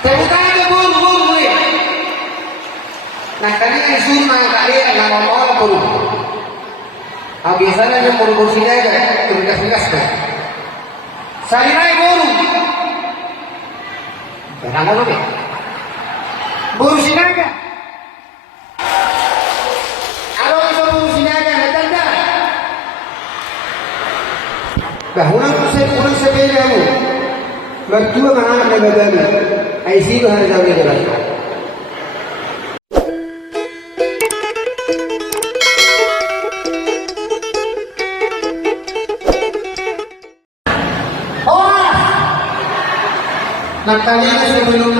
Terbuka aja buru ya. Nah kalian sunnah kalian nggak mau buru. Biasanya yang buru sini aja, terbias kan. Saya naik buru. Jangan lalu deh. Buru sini aja. Ada orang buru sini aja, nggak ada. Dah orang sepeda kamu. Berdua mana ada gagana? IC harus jaga jalan. Nakalinya sebelum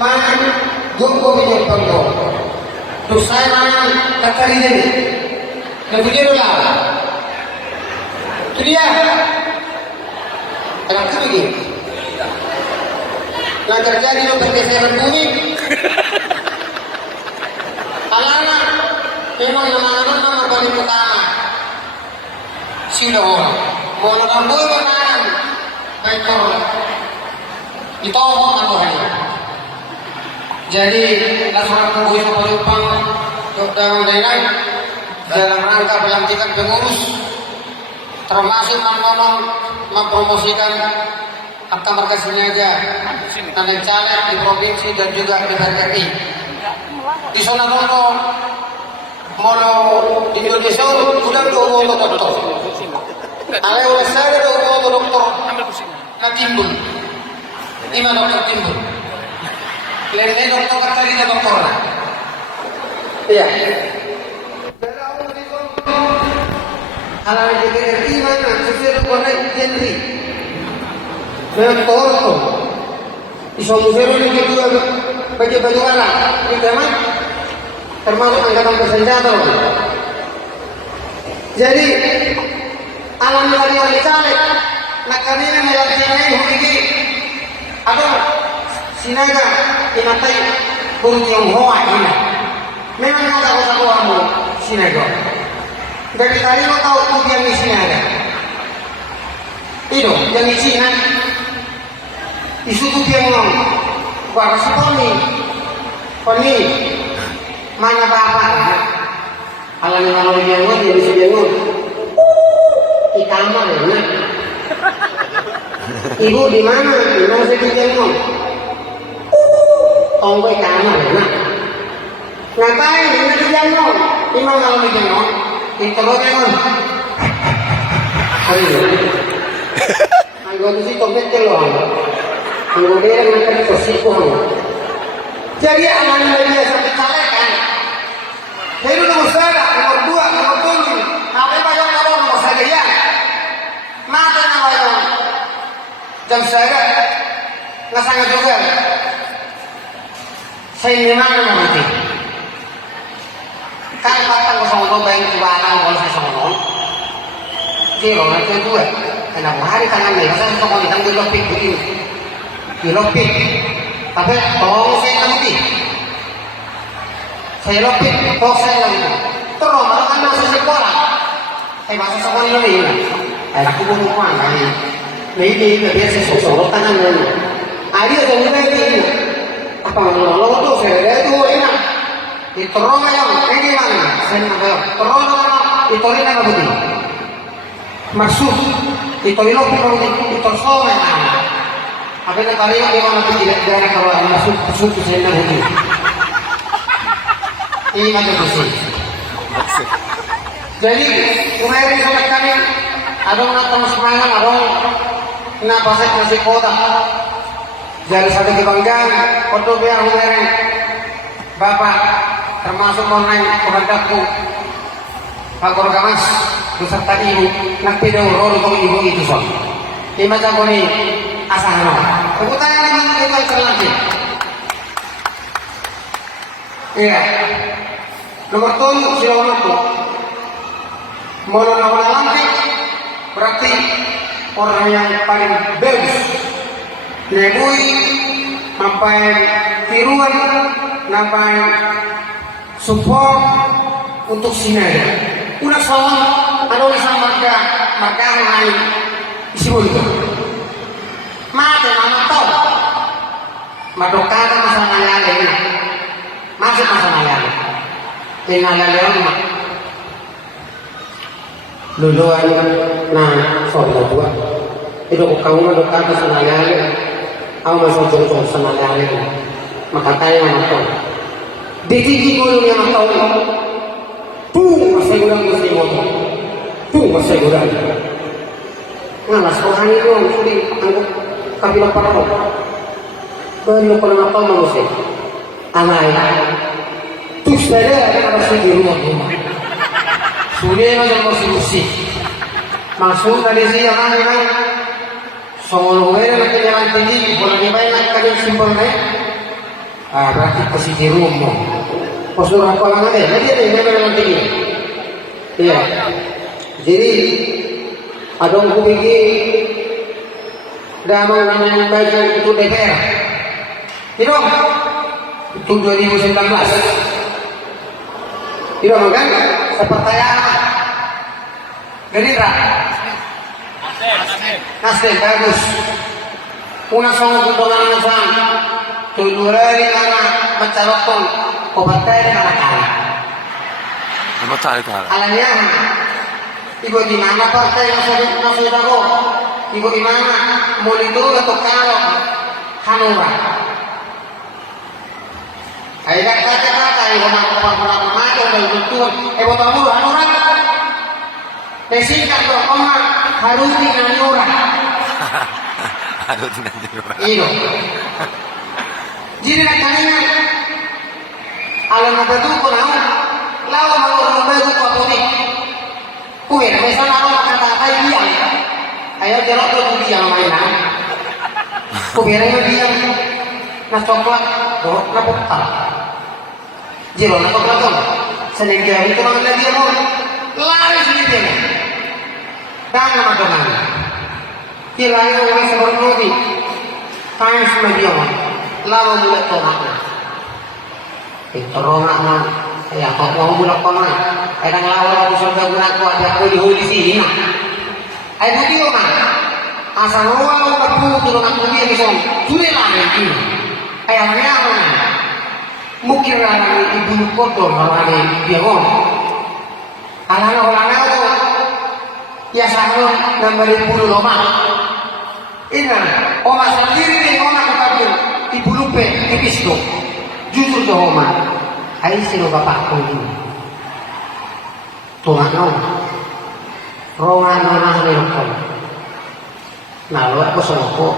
main jumpa video panggung. Terus saya main nakalinya ni. Nafijero lah. Itu dia. Anak kami. Nah terjadi yang pergeseran bumi. Anak-anak memang nama paling utama. Sino mau nambah makanan baik itu aku hanya. Jadi laporan pengurus Jepang dalam dalam rangka pelantikan pengurus termasuk mempromosikan akta marga Sinaga dan caleg di provinsi dan juga di RRI. Di sana dulu mau di Indonesia sudah ngomong dokter. Ada oleh saya ngomong dokter Natimbul. Lima dokter timbul. Lainnya dokter kata dia dokter. Iya. Kalau jadi mana sesuatu konek jadi. Dokter tu. Isu muslim ini juga baju anak. Ini zaman termasuk angkatan bersenjata. Jadi alam dari caleg nak kami melalui hubungi apa Sinaga inatai burung Tionghoa ini memang nggak usah kamu Sinaga dari tadi lo tahu tuh yang di Sinaga itu yang di Cina isu tuh yang ngomong bahwa si Poni mana apa alam yang kalau dia ngomong dia bisa dia ngomong di kamar ya ibu di mana? Di mana saya tinggal Ongkoi kamar ya. Ngapain? Di mana tinggal di mana kalau tinggal di telur ya ayo. Ayo tu si topet telur. Ayo dia nak di posisi jadi anak dia sampai caleg kan. Jadi nomor saya, nomor 2, nomor 7. Apa yang kalau nomor saya ya? Mata nama yang jam saya nggak sangat juga. Saya memang mengerti. Kan patang kosong dua bayang kebalang kalau saya songong. Jadi orang itu dua. Kenapa hari tangan dia saya songong ditang di lopik begini. Di lopik. Tapi tolong saya ngerti. Saya lopik, tolong saya ngerti. Terus malah kan masuk sekolah. Saya masuk sekolah ini. Aku pun mana ni? Ini biasa sosok tangan ni. Ada yang lagi ni. Apa orang tu saya itu enak. Itu orang yang ini mana? Saya nak terus itu ni nak budi. Maksud itu ini itu semua mana? Apa yang kali ini mana tu tidak ada kalau maksud saya nak budi. Ini macam maksud. Jadi kemarin solat kami ada orang semangat, ada nak pasal nasi kota. Jadi satu dibanggang, foto biar kemarin bapak termasuk online pengadapku Pak Gorgamas beserta ibu nak video rol untuk ibu itu soal. Ini macam ini asal kebutuhan dengan kita terlanjut. Iya. Nomor 7 silakan tu. Mau lantik berarti orang yang paling bagus. Nebui sampai tiruan, sampai support untuk Sinaga. Udah soal ada urusan marga lain isi itu. Mati mana tahu? Madokada masa nalale na. Masuk masa nalale. Nalale orang luluan na soalnya dua. Itu kau madokada masa nalale. Aku masuk jauh masa nalale. Maka tanya makau. Ditiji mulutnya makau. Tuh masih kurang mesti ngomong. Tuh masih kurang. Ngalas orang itu sudah angkat kabilah parau. Kalau apa manusia, amai. Terus saja ada masih di rumah. Sudah macam masih. Masuk dari sini yang semua orang yang jalan tinggi, kalau dia banyak kali simpel naik, berarti masih di rumah. Pasal apa lagi? Jadi ada jalan tinggi. Iya. Jadi ada orang pergi dalam baca itu DPR. Itu 2019. Itu kan sepertinya Gerindra. Nasdem bagus. Una sama kutongan sang. Tudurari kana mencalokkan kobatai dengan akal. Alanya ibu di mana partai yang sudah kok? Ibu di mana? Mau itu atau kalau Hanura? Ayat kata-kata yang orang maju dan betul. Ibu tahu Hanura? Desingkat dong, harus dengan Hanura. Harus dengan Hanura. Iyo. Jadi katanya, alam apa tu kau tahu? Lalu malu begitu apa ni? Kue, misalnya orang kata diam, ayo jelok tu diam mainan. Kue yang diam, nak coklat, nak putih. Jelok nak coklat tu, senengnya itu orang lagi dia mau lari sendiri. Jangan macam mana. Kira orang seperti ini, tanya sama dia, lalu mulai tolaknya. Itu rongaknya. Ya, kok mau bulak kona? Kadang lawan aku sudah guna aku ada aku di sini. Ayo budi orang. Asal orang aku turun aku dia misal. Sudah lah ini. Ayamnya apa? Mungkin orang ibu kotor orang dia orang. Anak-anak itu ya selalu nambah bulu loma. Ini orang sendiri nih orang kata ibu lupa tipis tuh. Jujur tuh orang. Ay sino bapak ko ini. Tuhan rongan na nilokon. Nalo ako sa ko.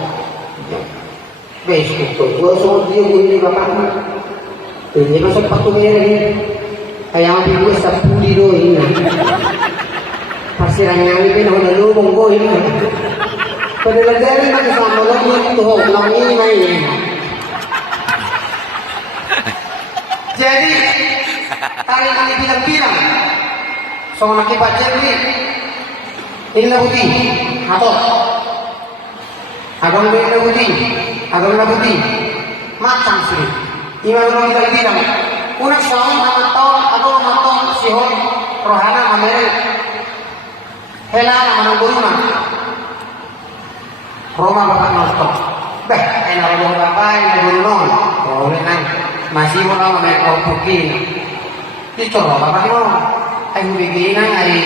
Basic ko. So dia ini bapak ko. Ini masuk patungan ini. Kaya ang bigo sa pulido ini. Pasiran niya ini na lumong ko ini. Padalagari na kasama lang yung tuhog lang ini. Jadi kali ini bilang-bilang soal akibat jadi ini putih atau agam putih macam sih ini orang kita bilang unak soal atau sihon rohana amere hela nama rumah bapak nonton enak orang bapak yang non boleh nang masih mau nama mereka bukti itu loh bapak mau ayo begini hari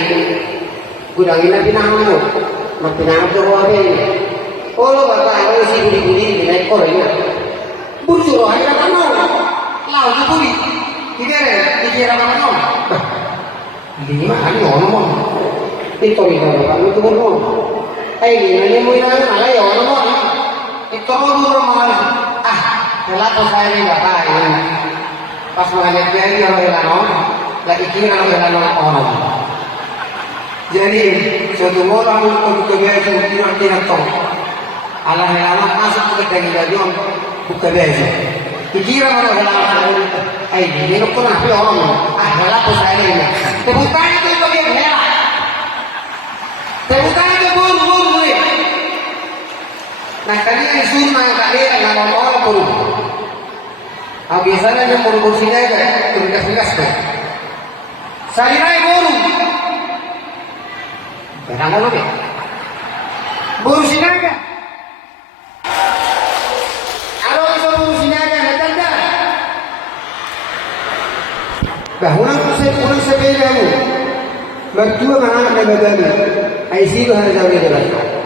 gudangin lagi nama nanti nama tu apa oh bapak kalau si gudi naik korenya bujuk loh ayo kan mau lau tu gudi dikira apa mau ini mah hari orang mau itu bapak itu mau ayo ini mau ini malah ya orang mau itu mau Kelaku saya ini bapak ini pas mengajar dia ini orang Hilano lagi kira orang Hilano orang jadi suatu orang untuk kebiasaan tidak tahu ala Hilano masuk ke dalam jalan buka biasa dikira orang Hilano ini itu pun apa orang kelaku saya ini tebukan itu bagian hela tebukan itu buru nah kali ini sunnah kali yang orang buru. Biasanya yang buru-buru sini aja, tugas-tugas deh. Sari naik buru. Jangan ngomong ya. Buru sini aja. Ada orang buru sini. Bahuna sa pera mo. Magtua mga nagagano ay sino hara daw nila.